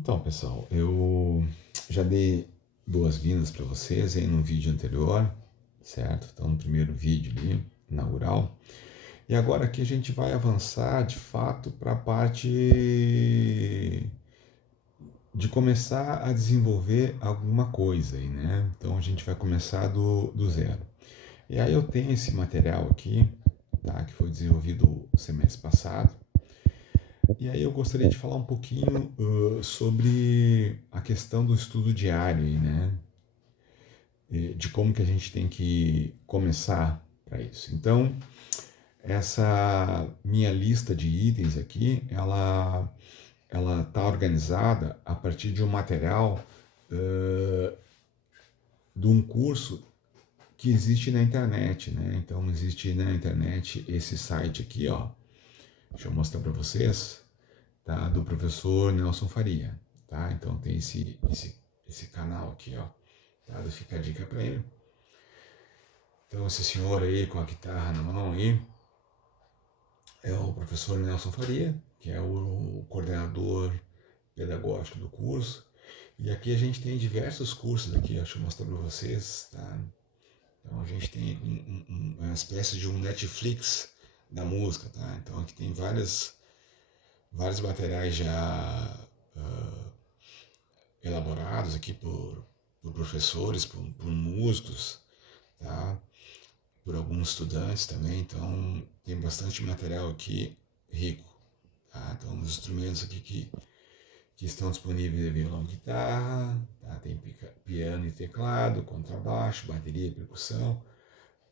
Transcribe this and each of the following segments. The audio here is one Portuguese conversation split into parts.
Então, pessoal, eu já dei boas-vindas para vocês aí no vídeo anterior, certo? Então, no primeiro vídeo ali, inaugural. E agora aqui a gente vai avançar de fato para a parte de começar a desenvolver alguma coisa aí, né? Então a gente vai começar do zero. E aí eu tenho esse material aqui, tá? Que foi desenvolvido o semestre passado. E aí eu gostaria de falar um pouquinho sobre a questão do estudo diário, aí, né? De como que a gente tem que começar para isso. Então, essa minha lista de itens aqui, ela está organizada a partir de um material de um curso que existe na internet, né? Então, existe na internet esse site aqui, ó. Deixa eu mostrar para vocês, tá? Do professor Nelson Faria, tá? Então tem esse canal aqui, ó, tá? Fica a dica para ele. Então esse senhor aí com a guitarra na mão aí é o professor Nelson Faria, que é o coordenador pedagógico do curso. E aqui a gente tem diversos cursos aqui, deixa eu mostrar para vocês, tá? Então a gente tem uma espécie de um Netflix da música, tá? Então aqui tem vários materiais já elaborados aqui por professores, por músicos, tá? Por alguns estudantes também, então tem bastante material aqui rico, tá? Então os instrumentos aqui que estão disponíveis é violão, guitarra, tá? Tem piano e teclado, contrabaixo, bateria e percussão,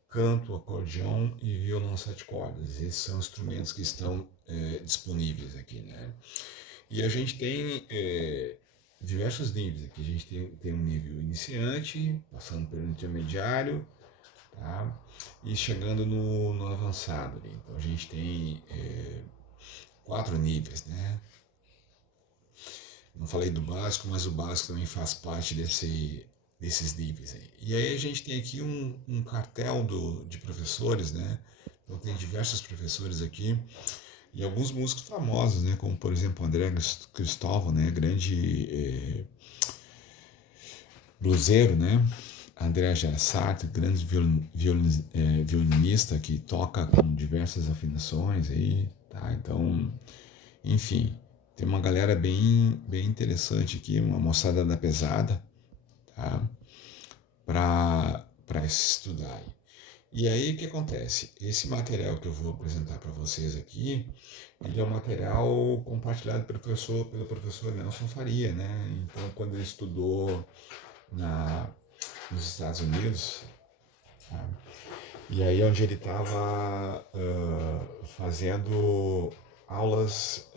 canto, acordeão e violão sete cordas. Esses são os instrumentos que estão disponíveis aqui, né? E a gente tem diversos níveis aqui. A gente tem um nível iniciante, passando pelo intermediário, tá? E chegando no avançado ali. Então a gente tem quatro níveis, né? Não falei do básico, mas o básico também faz parte desses níveis aí. E aí a gente tem aqui um cartel de professores, né? Então tem diversos professores aqui e alguns músicos famosos, né? Como por exemplo André Cristóvão, né? Grande bluseiro, né? André Gersart, grande violinista que toca com diversas afinações aí, tá? Então, enfim, tem uma galera bem interessante aqui, uma moçada da pesada, tá? Para estudar aí. E aí o que acontece? Esse material que eu vou apresentar para vocês aqui, ele é um material compartilhado pelo professor Nelson Faria, né? Então, quando ele estudou na, nos Estados Unidos, tá? E aí onde ele estava fazendo aulas,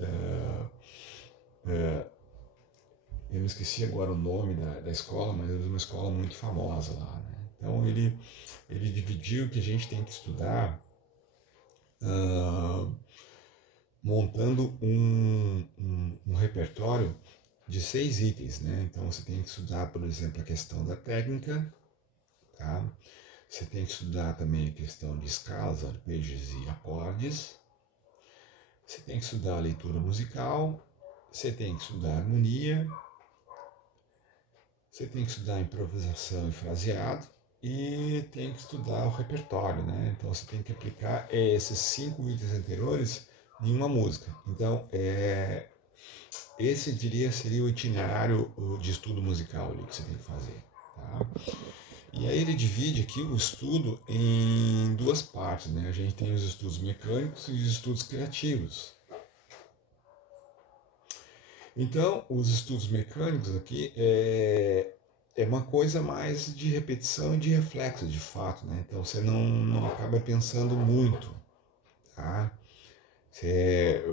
eu me esqueci agora o nome da escola, mas é uma escola muito famosa lá, né? Então ele dividiu que a gente tem que estudar uh, montando um repertório de 6 itens, né? Então você tem que estudar, por exemplo, a questão da técnica, tá? Você tem que estudar também a questão de escalas, arpejos e acordes. Você tem que estudar a leitura musical. Você tem que estudar a harmonia. Você tem que estudar a improvisação e fraseado. E tem que estudar o repertório, né? Então você tem que aplicar esses 5 itens anteriores em uma música. Então, esse diria seria o itinerário de estudo musical ali que você tem que fazer, tá? E aí ele divide aqui o estudo em duas partes, né? A gente tem os estudos mecânicos e os estudos criativos. Então, os estudos mecânicos aqui é uma coisa mais de repetição e de reflexo, de fato, né? Então você não acaba pensando muito, tá? Você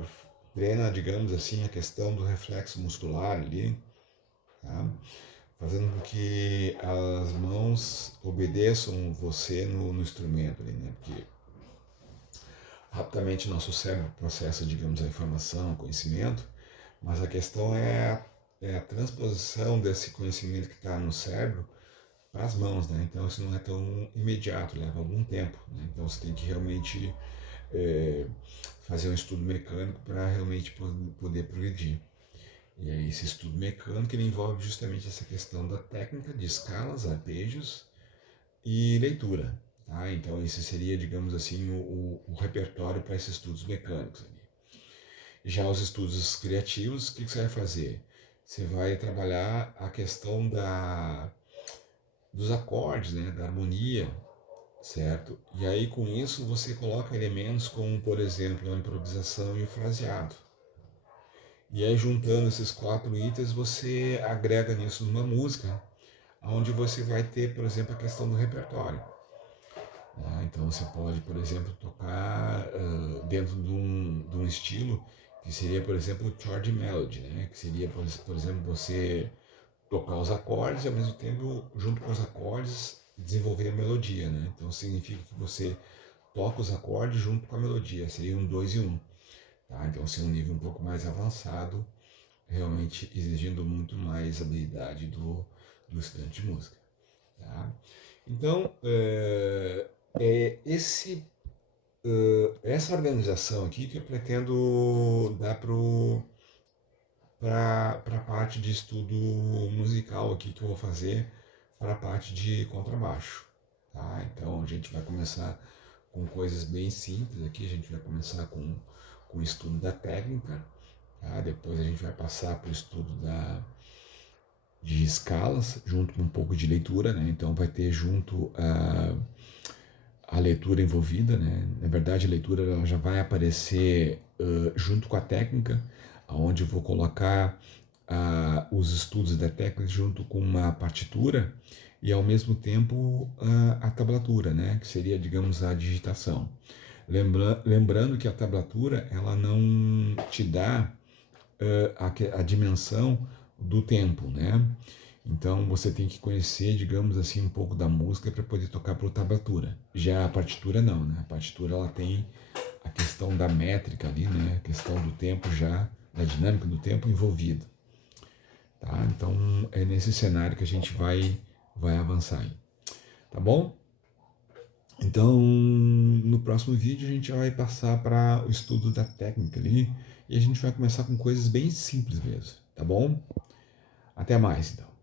treina, digamos assim, a questão do reflexo muscular ali, tá? Fazendo com que as mãos obedeçam você no instrumento ali, né? Porque rapidamente nosso cérebro processa, digamos, a informação, o conhecimento, mas a questão é a transposição desse conhecimento que está no cérebro para as mãos, né? Então isso não é tão imediato, leva algum tempo, né? Então você tem que realmente é, fazer um estudo mecânico para realmente poder progredir. E aí esse estudo mecânico ele envolve justamente essa questão da técnica de escalas, arpejos e leitura. Tá? Então esse seria, digamos assim, o repertório para esses estudos mecânicos ali. Já os estudos criativos, o que você vai fazer? Você vai trabalhar a questão dos acordes, né, da harmonia, certo? E aí com isso você coloca elementos como, por exemplo, a improvisação e o fraseado. E aí juntando esses 4 itens, você agrega nisso uma música, onde você vai ter, por exemplo, a questão do repertório. Né? Então você pode, por exemplo, tocar dentro de um estilo que seria, por exemplo, o chord melody, né? Que seria, por exemplo, você tocar os acordes e ao mesmo tempo, junto com os acordes, desenvolver a melodia, né? Então significa que você toca os acordes junto com a melodia, seria um 2 e 1. Tá? Então seria um nível um pouco mais avançado, realmente exigindo muito mais habilidade do estudante de música. Tá? Então, essa organização aqui que eu pretendo dar para a parte de estudo musical aqui que eu vou fazer para a parte de contrabaixo. Tá? Então a gente vai começar com coisas bem simples aqui, a gente vai começar com o estudo da técnica, tá? Depois a gente vai passar para o estudo de escalas, junto com um pouco de leitura, né? Então vai ter junto a leitura envolvida, né? Na verdade, a leitura ela já vai aparecer junto com a técnica, onde eu vou colocar os estudos da técnica junto com uma partitura e, ao mesmo tempo, a tablatura, né? Que seria, digamos, a digitação. Lembrando que a tablatura ela não te dá a dimensão do tempo, né? Então você tem que conhecer, digamos assim, um pouco da música para poder tocar por tablatura. Já a partitura não, né? A partitura ela tem a questão da métrica ali, né? A questão do tempo já, da dinâmica do tempo envolvida. Tá? Então é nesse cenário que a gente vai avançar aí. Tá bom? Então no próximo vídeo a gente vai passar para o estudo da técnica ali e a gente vai começar com coisas bem simples mesmo, tá bom? Até mais então.